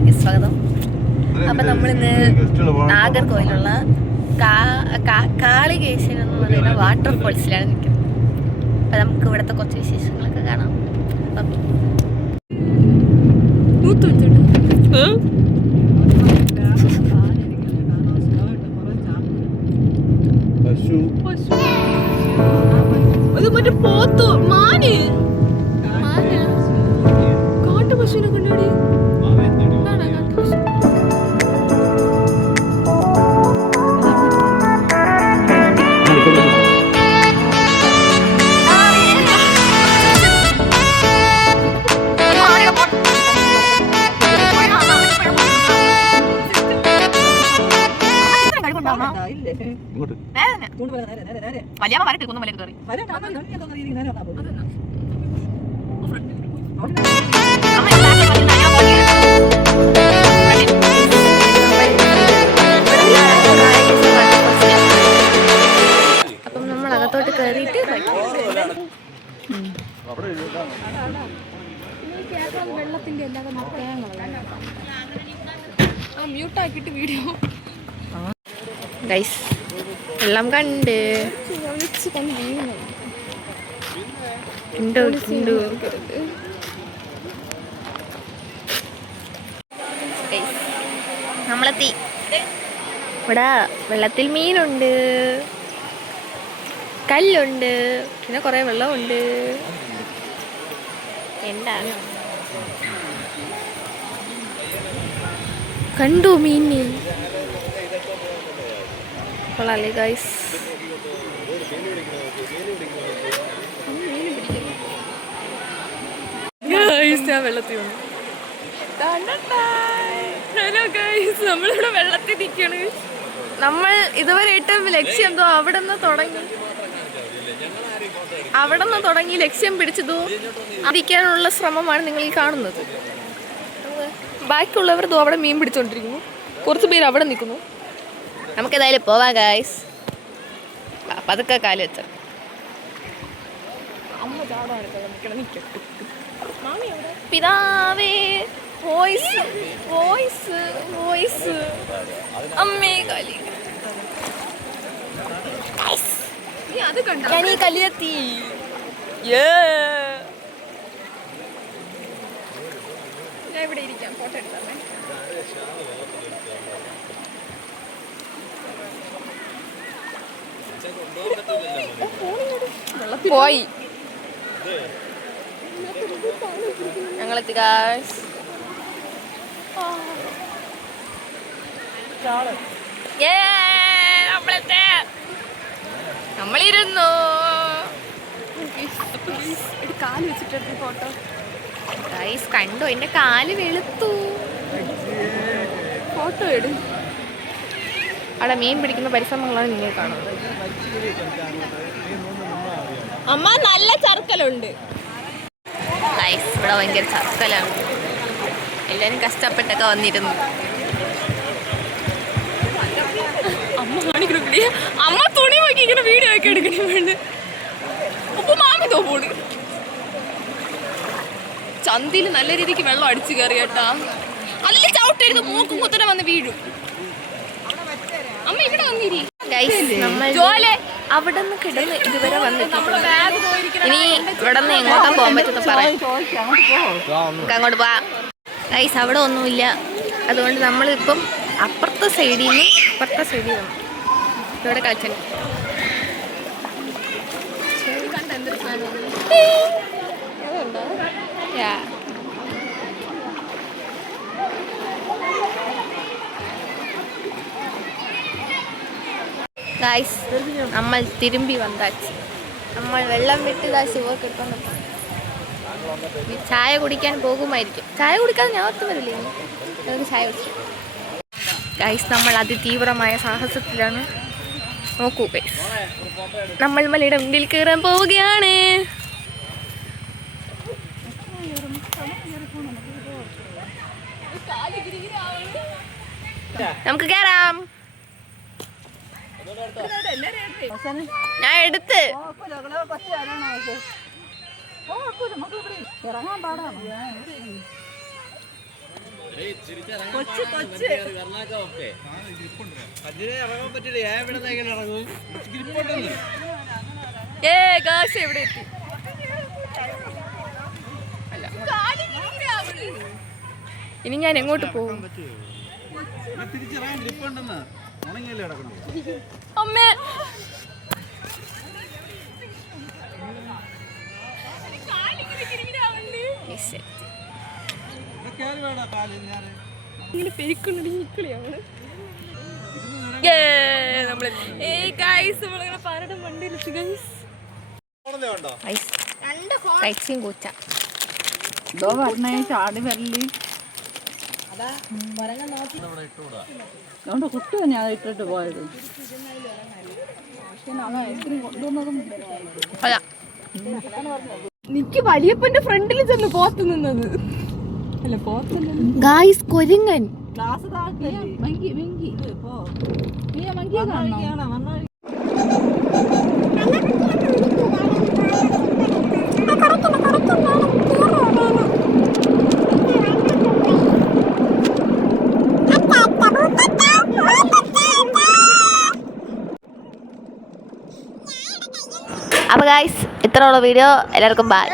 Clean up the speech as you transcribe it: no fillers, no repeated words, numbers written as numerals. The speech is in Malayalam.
ചാനലിലേക്ക് സ്വാഗതം. അപ്പം നമ്മളിന്ന് നാഗർകോവിലുള്ള കാളികേശൻ എന്ന് പറയുന്ന വാട്ടർഫോൾസിലാണ് നിൽക്കുന്നത്. അപ്പം നമുക്ക് ഇവിടുത്തെ കുറച്ച് വിശേഷങ്ങളൊക്കെ കാണാം. അത് മറ്റേ പോത്തു മാന് കാട്ടുപശുവിനെ കൊണ്ടാടി വലിയ വരട്ടെ കുന്നും വലിയ കയറി അപ്പം നമ്മൾ അകത്തോട്ട് കയറിയിട്ട് വെള്ളത്തിന്റെ മ്യൂട്ടാക്കിട്ട് വീഡിയോ ഗൈസ് എല്ലാം കണ്ട് നമ്മളെത്തി. ഇവിടെ വെള്ളത്തിൽ മീനുണ്ട്, കല്ലുണ്ട്, പിന്നെ കുറെ വെള്ളമുണ്ട്. എന്താണ് കണ്ടു മീന് കൊള്ളാല്ലേ ഗൈസ്. ഞാൻ വെള്ളത്തിൽ വന്നു. ഹലോ ഗൈസ്, നമ്മളിവിടെ വെള്ളത്തിൽ നിൽക്കണ്. നമ്മൾ ഇതുവരെ ഏറ്റവും ലക്ഷ്യം എന്തോ അവിടെ നിന്ന് തുടങ്ങി ലക്ഷ്യം പിടിച്ചതോ അതിരിക്കാനുള്ള ശ്രമമാണ് നിങ്ങൾ ഈ കാണുന്നത്. ബാക്കിയുള്ളവർ അവിടെ മീൻ പിടിച്ചോണ്ടിരിക്കുന്നു, കുറച്ച് പേര് അവിടെ നിൽക്കുന്നു. നമുക്കേതായാലും പോവാം ഗൈസ്. പതുക്കെ കാല് വെച്ച പിതാവേ വോയിസ് വോയിസ് വോയിസ് അമ്മേ കാലി. ഞാൻ ഈ കല്ലിയെത്തി. ഞാൻ ഇവിടെ ഇരിക്കാം, ഫോട്ടോ എടുത്താമേ. പോയി ഞങ്ങളെത്തി ഗൈസ്. നമ്മളിരുന്നു കാല് വെച്ചിട്ട് ഫോട്ടോ ഗൈസ് കണ്ടു. എന്റെ കാല് വെളുത്തു. ഫോട്ടോ എടു. അവിടെ മീൻ പിടിക്കുന്ന പരിശ്രമങ്ങളാണ് നിങ്ങൾ കാണുന്നത്. അമ്മ നല്ല ചർക്കലുണ്ട് ഗൈസ്. ഇവിടെ ഭയങ്കര ചർക്കലാണ്. എല്ലാരും കഷ്ടപ്പെട്ടൊക്കെ വന്നിരുന്നു. അമ്മ കാണിക്കണ അമ്മ തുണി നോക്കി ഇങ്ങനെ വീഡിയോ ഒക്കെ എടുക്കണേ വേണ്ട. അപ്പൊ മാമി തോപ്പോട് ചന്തിയിൽ നല്ല രീതിക്ക് വെള്ളം അടിച്ചു കയറി കേട്ടാ. അതിൽ ചവിട്ടരുത്, മൂക്കും കുത്തനെ വന്ന് വീഴും. അമ്മ ഇവിടെ വന്നിരി. അവിടെ നിന്ന് കിടന്ന് ഇതുവരെ വന്നിട്ടുണ്ട്. ഇനി ഇവിടെ നിന്ന് എങ്ങോട്ടാ പോകാൻ പറ്റുന്ന പറയാം. നമുക്ക് അങ്ങോട്ട് പോവാം ഗൈസ്. അവിടെ ഒന്നുമില്ല, അതുകൊണ്ട് നമ്മളിപ്പം അപ്പുറത്തെ സൈഡിൽ നിന്ന് വന്നു. ഇവിടെ കളിച്ചു ഗൈസ്. നമ്മൾ തിരുമ്പി വന്നാച്ച്. നമ്മൾ വെള്ളം വിട്ട് ശിവ കിട്ടുന്നു. ചായ കുടിക്കാൻ പോകുമായിരിക്കും. ചായ കുടിക്കാതെ ഞാൻ ഒത്തും വരില്ലേ, നമുക്ക് ചായ കുടിച്ചു ഗൈസ്. നമ്മൾ അതിതീവ്രമായ സാഹസത്തിലാണ്. നോക്കൂ ഗൈസ്, നമ്മൾ മലയുടെ മുന്നിൽ കയറാൻ പോവുകയാണ്. നമുക്ക് കയറാം. ഞാൻ എടുത്ത് ഇറങ്ങാൻ പാടാണ്. എവിടെ എത്തി? ഇനി ഞാൻ എങ്ങോട്ട് പോകും? അമ്മേ ഇങ്ങനെ പെരിക്കൊണ്ടിരിക്കുകയാണ് നമ്മള്. നമ്മളിങ്ങനെ പാരയുടെ വണ്ടിയിലെത്തി ഗൈസ്. കൂച്ച ചാടി വരല് കുട്ടി തന്നെ അത് ഇട്ടിട്ട് പോയത്. നിക്ക് വലിയപ്പന്റെ ഫ്രണ്ടിൽ ചെന്ന് പോത്ത് നിന്നത് അല്ല പോത്ത് ഗായ്സ് കൊരങ്ങൻ. അപ്പോൾ ഗായ്സ് ഇത്രയുള്ള വീഡിയോ. എല്ലാവർക്കും ബൈ.